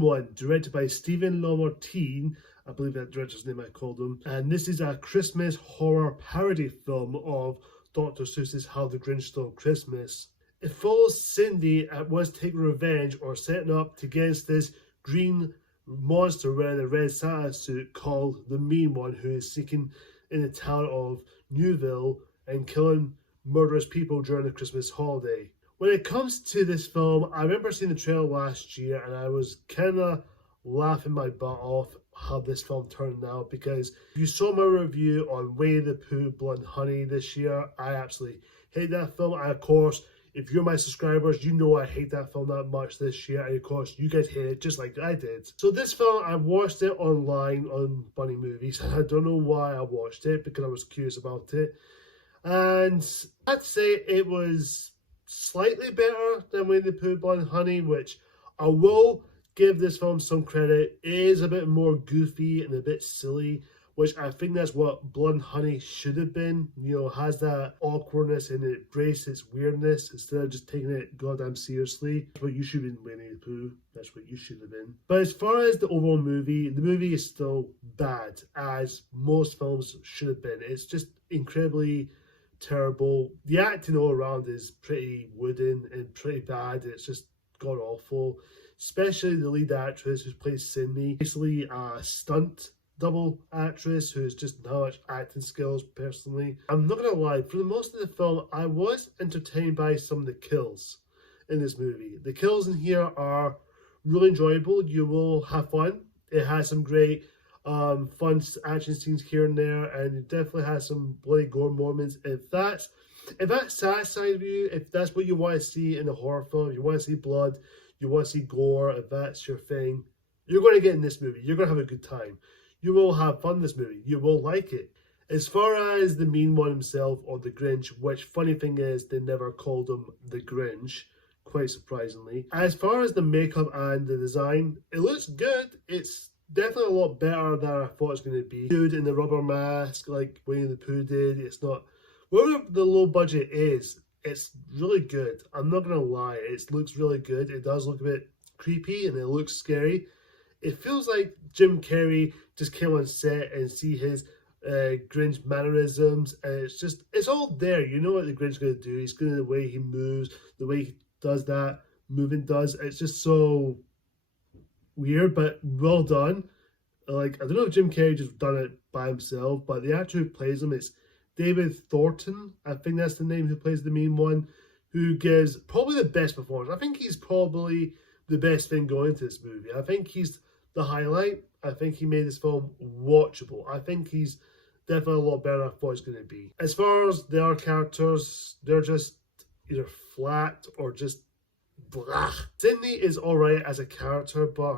Mean One, directed by Stephen Lamartine. I believe that director's name I called him. And this is a Christmas horror parody film of Dr. Seuss's How the Grinch Stole Christmas. It follows Cindy at once taking revenge or setting up against this green monster wearing a red Santa suit called the Mean One, who is seeking in the town of Newville and killing murderous people during the Christmas holiday. When it comes to this film, I remember seeing the trailer last year and I was kind of laughing my butt off how this film turned out, because if you saw my review on Winnie the Pooh Blood and Honey this year, I absolutely hate that film. And of course, if you're my subscribers, you know I hate that film that much this year, and of course you guys hate it just like I did. So this film, I watched it online on Bunny Movies, and I don't know why I watched it, because I was curious about it. And I'd say it was slightly better than Winnie the Pooh Blood and Honey, which I will give this film some credit. It is a bit more goofy and a bit silly, which I think that's what Blood and Honey should have been. You know, has that awkwardness and it embraces its weirdness instead of just taking it goddamn seriously. That's what you should have been, Winnie the Pooh. That's what you should have been. But as far as the overall movie, the movie is still bad, as most films should have been. It's just incredibly terrible. The acting all around is pretty wooden and pretty bad. It's just god awful, especially the lead actress who plays Cindy, basically a stunt double actress who's just not much acting skills. Personally, I'm not gonna lie, for the most of the film I was entertained by some of the kills in this movie. The kills in here are really enjoyable. You will have fun. It has some great fun action scenes here and there, and it definitely has some bloody gore moments. If that satisfies you, if that's what you want to see in a horror film, you want to see blood, you want to see gore, if that's your thing, you're going to get in this movie. You're going to have a good time. You will have fun in this movie. You will like it. As far as the Mean One himself, or the Grinch, which funny thing is they never called him the Grinch, quite surprisingly. As far as the makeup and the design, it looks good. It's definitely a lot better than I thought it was going to be. Dude in the rubber mask like Winnie the Pooh did. It's not, whatever the low budget is, it's really good. I'm not going to lie, it looks really good. It does look a bit creepy and it looks scary. It feels like Jim Carrey just came on set and see his Grinch mannerisms, and it's all there. You know what the Grinch's going to do. He's going to, the way he moves, the way he does that movement does. It's just so weird, but well done. Like, I don't know if Jim Carrey just done it by himself, but the actor who plays him, it's David Thornton, I think that's the name, who plays the Mean One, who gives probably the best performance. I think he's probably the best thing going into this movie. I think he's the highlight. I think he made this film watchable. I think he's definitely a lot better than I thought he was going to be. As far as the other characters, they're just either flat or just blah. Sydney is alright as a character, but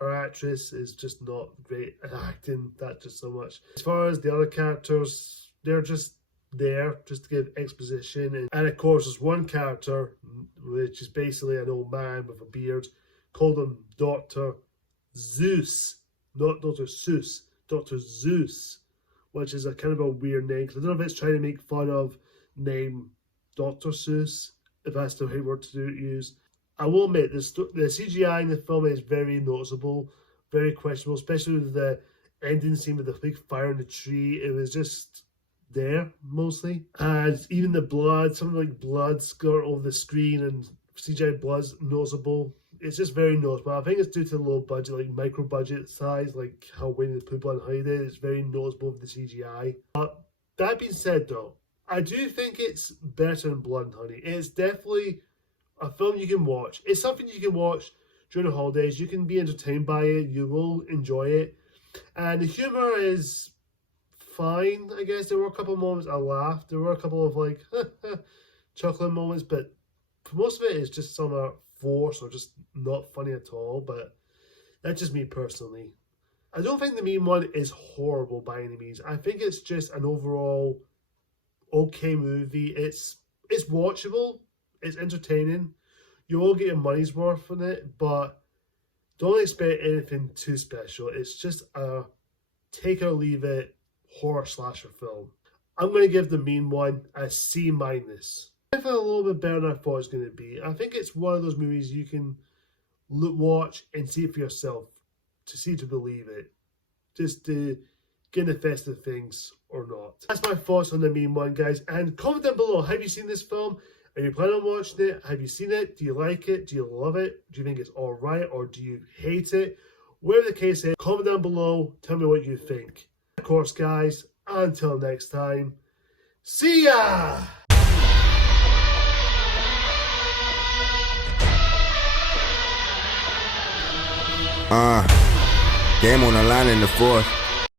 her actress is just not great at acting that just so much. As far as the other characters, they're just there just to give exposition, and of course there's one character which is basically an old man with a beard, called him Dr. Zeus, not Dr. Seuss, Dr. Zeus, which is a kind of a weird name, because I don't know if it's trying to make fun of name Dr. Seuss, if that's the right word to use. I will admit, the CGI in the film is very noticeable, very questionable, especially with the ending scene with the big fire in the tree. It was just there, mostly. And even the blood, something like blood skirt over the screen, and CGI blood's noticeable. It's just very noticeable. I think it's due to the low budget, like micro budget size, like how Winnie the Pooh Blood and Honey did. It's very noticeable with the CGI. That being said though, I do think it's better than Blood and Honey. It's definitely a film you can watch. It's something you can watch during the holidays. You can be entertained by it. You will enjoy it. And the humor is fine, I guess. There were a couple of moments I laughed. There were a couple of like chuckling moments, but for most of it, it's just some force or just not funny at all. But that's just me personally. I don't think the Mean One is horrible by any means. I think it's just an overall okay movie. It's watchable. It's entertaining. You will get your money's worth on it, but don't expect anything too special. It's just a take it or leave it horror slasher film. I'm going to give the Mean One a C-. I feel a little bit better than I thought it was going to be. I think it's one of those movies you can watch and see it for yourself. To see to believe it. Just to get the festive things or not. That's my thoughts on The Mean One, guys. And comment down below, have you seen this film? Are you planning on watching it? Have you seen it? Do you like it? Do you love it? Do you think it's alright? Or do you hate it? Whatever the case is, comment down below. Tell me what you think. Of course, guys, until next time, see ya! Game on the line in the fourth.